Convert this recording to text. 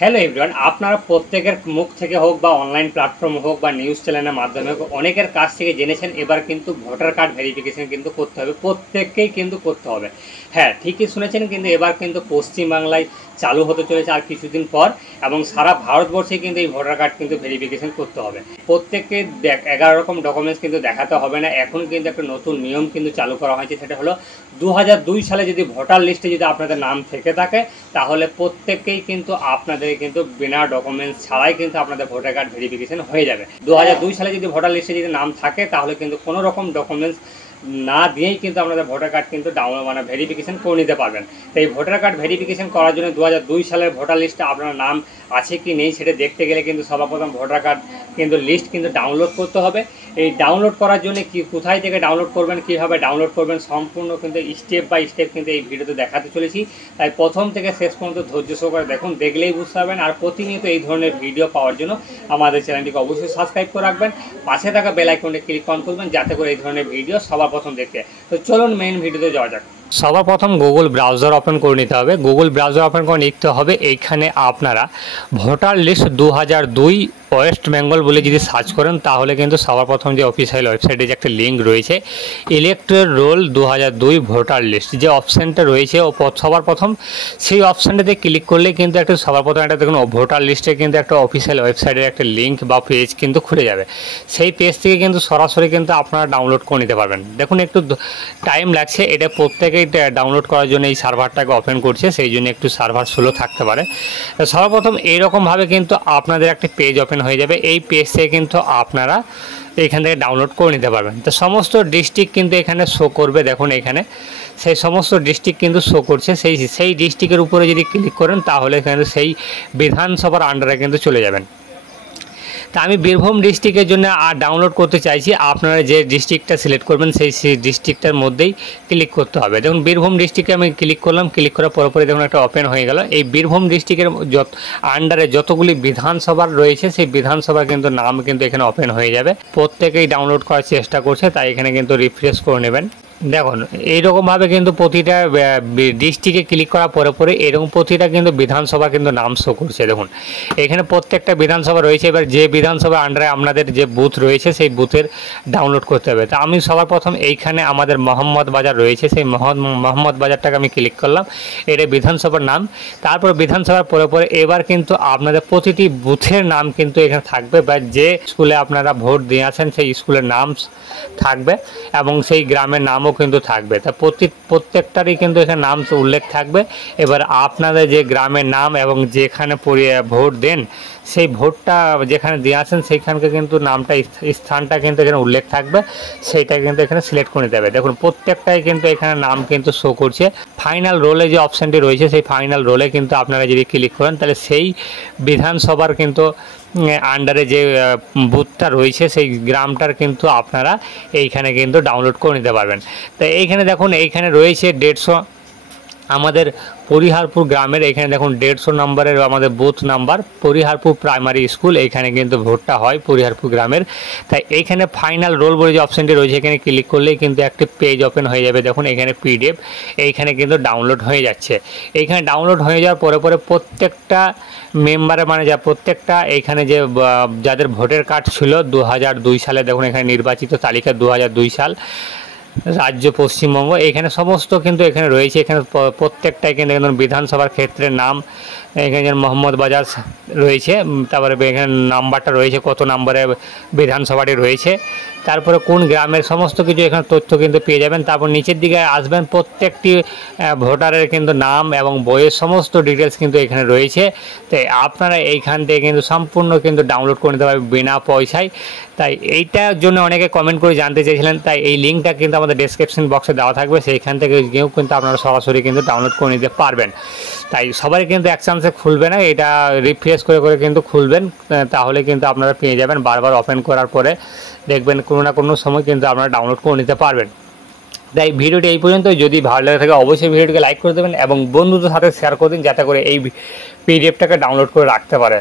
Hello everyone, আপনারা প্রত্যেকের মুখ থেকে হোক বা অনলাইন প্ল্যাটফর্ম হোক বা নিউজ চ্যানেলের মাধ্যমে হোক অনেকের কাছ থেকে জেনেছেন এবার কিন্তু ভোটার কার্ড ভেরিফিকেশন কিন্তু করতে হবে, প্রত্যেককেই কিন্তু করতে হবে। হ্যাঁ, ঠিকই শুনেছেন, কিন্তু এবার কিন্তু পশ্চিমবাংলায় চালু হতে চলেছে আর কিছুদিন পর, এবং সারা ভারতবর্ষে কিন্তু এই ভোটার কার্ড কিন্তু ভেরিফিকেশন করতে হবে। প্রত্যেককে 11 রকম ডকুমেন্টস কিন্তু দেখাতে হবে না। এখন কিন্তু একটা নতুন নিয়ম কিন্তু চালু করা হয়েছে, সেটা হলো 2002 সালে যদি ভোটার লিস্টে যদি আপনাদের নাম থেকে থাকে তাহলে প্রত্যেককেই কিন্তু আপনাদের কিন্তু বিনা ডকুমেন্টস ছাড়াই কিন্তু আপনাদের ভোটার কার্ড ভেরিফিকেশন হয়ে যাবে। 2002 সালে যদি ভোটার লিস্টে যদি নাম থাকে তাহলে কিন্তু কোনো রকম ডকুমেন্টস না দিয়েই কিন্তু আপনাদের ভোটার কার্ড কিন্তু ভেরিফিকেশন করে নিতে পারবেন। তো এই ভোটার কার্ড ভেরিফিকেশন করার জন্য 2002 সালের ভোটার লিস্টে আপনার নাম আছে কি নেই সেটা দেখতে গেলে কিন্তু সর্বপ্রথম ভোটার কার্ড কিন্তু লিস্ট কিন্তু ডাউনলোড করতে হবে। এই ডাউনলোড করার জন্য কোথায় থেকে ডাউনলোড করবেন, কীভাবে ডাউনলোড করবেন, সম্পূর্ণ কিন্তু স্টেপ বাই স্টেপ কিন্তু এই ভিডিওতে দেখাতে চলেছি। তাই প্রথম থেকে শেষ পর্যন্ত ধৈর্য সহকারে দেখুন, দেখলেই বুঝতে পারবেন। আর প্রতিনিয়ত এই ধরনের ভিডিও পাওয়ার জন্য আমাদের চ্যানেলটিকে অবশ্যই সাবস্ক্রাইব করে রাখবেন, পাশে থাকা বেল আইকনটি ক্লিক অন করবেন যাতে করে এই ধরনের ভিডিও সবার প্রথম দেখতে। তো চলুন মেইন ভিডিওতে যাওয়া যাক। সবার প্রথম গুগল ব্রাউজার ওপেন করে নিতে হবে। গুগল ব্রাউজার ওপেন করে নিতে হবে, এইখানে আপনারা ভোটার লিস্ট 2002 ওয়েস্ট বেঙ্গল বলে যদি সার্চ করেন তাহলে কিন্তু সবার প্রথম যে অফিসিয়াল ওয়েবসাইটে যে একটা লিঙ্ক রয়েছে ইলেক্টর রোল 2002 ভোটার লিস্ট যে অপশানটা রয়েছে ও সবার প্রথম সেই অপশানটাতে ক্লিক করলে কিন্তু একটা সবার প্রথম একটা দেখুন ভোটার লিস্টে কিন্তু একটা অফিসিয়াল ওয়েবসাইটের একটা লিঙ্ক বা পেজ কিন্তু খুলে যাবে। সেই পেজ থেকে কিন্তু সরাসরি কিন্তু আপনারা ডাউনলোড করে নিতে পারবেন। দেখুন একটু টাইম লাগছে, এটা প্রত্যেকেই ডাউনলোড করার জন্য এই সার্ভারটাকে ওপেন করছে, সেই জন্য একটু সার্ভার স্লো থাকতে পারে। সর্বপ্রথম এইরকমভাবে কিন্তু আপনাদের একটা পেজ ওপেন হয়ে যাবে। এই পেজ থেকে কিন্তু আপনারা এখান থেকে ডাউনলোড করে নিতে পারবেন। তো সমস্ত ডিস্ট্রিক্ট কিন্তু এখানে শো করবে, দেখুন এখানে সেই সমস্ত ডিস্ট্রিক্ট কিন্তু শো করছে। সেই ডিস্ট্রিক্টের উপরে যদি ক্লিক করেন তাহলে কিন্তু সেই বিধানসভার আন্ডারে কিন্তু চলে যাবেন। তা আমি বীরভূম ডিস্ট্রিক্টের জন্য আর ডাউনলোড করতে চাইছি, আপনারা যে ডিস্ট্রিক্টটা সিলেক্ট করবেন সেই ডিস্ট্রিক্টটার মধ্যেই ক্লিক করতে হবে। দেখুন বীরভূম ডিস্ট্রিক্টে আমি ক্লিক করলাম, ক্লিক করার পরপরই দেখুন একটা ওপেন হয়ে গেল। এই বীরভূম ডিস্ট্রিক্টের আন্ডারে যতগুলি বিধানসভার রয়েছে সেই বিধানসভার কিন্তু নাম কিন্তু এখানে ওপেন হয়ে যাবে। প্রত্যেকেই ডাউনলোড করার চেষ্টা করছে, তাই এখানে কিন্তু রিফ্রেশ করে নেবেন। দেখুন এইরকমভাবে কিন্তু প্রতিটা ডিস্ট্রিক্টে ক্লিক করার পরে এরকম প্রতিটা কিন্তু বিধানসভা কিন্তু নাম শো করছে। দেখুন এখানে প্রত্যেকটা বিধানসভা রয়েছে। এবার যে বিধানসভা আন্ডারে আপনাদের যে বুথ রয়েছে সেই বুথের ডাউনলোড করতে হবে। তা আমি সবার প্রথম এইখানে আমাদের মোহাম্মদ বাজার রয়েছে, সেই মোহাম্মদ বাজারটাকে আমি ক্লিক করলাম, এটা বিধানসভার নাম। তারপর বিধানসভার পরে এবার কিন্তু আপনাদের প্রতিটি বুথের নাম কিন্তু এখানে থাকবে, বা যে স্কুলে আপনারা ভোট দিয়ে আছেন সেই স্কুলের নাম থাকবে এবং সেই গ্রামের নামও কিন্তু থাকবে। তা প্রত্যেকটারই কিন্তু এখানে নাম উল্লেখ থাকবে। এবার আপনাদের যে গ্রামের নাম এবং যেখানে ভোট দেন সেই ভোটটা যেখানে দিয়ে আসেন সেইখানকে কিন্তু নামটা স্থানটা কিন্তু এখানে উল্লেখ থাকবে, সেইটা কিন্তু এখানে সিলেক্ট করে নিতে হবে। দেখুন প্রত্যেকটাই কিন্তু এখানে নাম কিন্তু শো করছে। ফাইনাল রোলে যে অপশানটি রয়েছে সেই ফাইনাল রোলে কিন্তু আপনারা যদি ক্লিক করেন তাহলে সেই বিধানসভার কিন্তু আন্ডারে যে বুথটা রয়েছে সেই গ্রামটার কিন্তু আপনারা এইখানে কিন্তু ডাউনলোড করে নিতে পারবেন। তো এইখানে দেখুন এইখানে রয়েছে 150 আমাদের পরিহারপুর গ্রামের, এখানে দেখুন 150 নম্বরের আমাদের বুথ নাম্বার পরিহারপুর প্রাইমারি স্কুল, এইখানে কিন্তু ভোটটা হয় পরিহারপুর গ্রামের। তাই এইখানে ফাইনাল রোল বলে যে অপশানটি রয়েছে এখানে ক্লিক করলেই কিন্তু একটি পেজ ওপেন হয়ে যাবে। দেখুন এখানে পিডিএফ এইখানে কিন্তু ডাউনলোড হয়ে যাচ্ছে। এইখানে ডাউনলোড হয়ে যাওয়ার পরে প্রত্যেকটা মেম্বারে প্রত্যেকটা এইখানে যে যাদের ভোটার কার্ড ছিল 2002 সালে, দেখুন এখানে নির্বাচিত তালিকা 2002 সাল, রাজ্য পশ্চিমবঙ্গ, এখানে সমস্ত কিন্তু এখানে রয়েছে। এখানে প্রত্যেকটাই কিন্তু বিধানসভার ক্ষেত্রে নাম, এখানে মোহাম্মদ বাজার রয়েছে, তারপরে এখানে নাম্বারটা রয়েছে কত নম্বরে বিধানসভাটি রয়েছে, তারপরে কোন গ্রামের সমস্ত কিছু এখানে তথ্য কিন্তু পেয়ে যাবেন। তারপর নিচের দিকে আসবেন, প্রত্যেকটি ভোটারের কিন্তু নাম এবং বইয়ের সমস্ত ডিটেলস কিন্তু এখানে রয়েছে। তাই আপনারা এইখান থেকে কিন্তু সম্পূর্ণ কিন্তু ডাউনলোড করে নিতে পারবেন বিনা পয়সায়। তাই এইটার জন্য অনেকে কমেন্ট করে জানতে চেয়েছিলেন, তাই এই লিঙ্কটা কিন্তু আমাদের ডেসক্রিপশন বক্সে দেওয়া থাকবে, সেইখান থেকে গিয়েও কিন্তু আপনারা সরাসরি কিন্তু ডাউনলোড করে নিতে পারবেন। তাই সবাই কিন্তু এক চান্সে খুলবে না, এটা রিফ্রেশ করে কিন্তু খুলবেন, তাহলে কিন্তু আপনারা পেয়ে যাবেন। বারবার ওপেন করার পরে দেখবেন কোনো না কোনো সময় কিন্তু আপনারা ডাউনলোড করে নিতে পারবেন। তাই ভিডিওটি এই পর্যন্ত, যদি ভালো লাগে থাকে অবশ্যই ভিডিওটিকে লাইক করে দেবেন এবং বন্ধুদের সাথে শেয়ার করে দিন যাতে করে এই পিডিএফটাকে ডাউনলোড করে রাখতে পারে।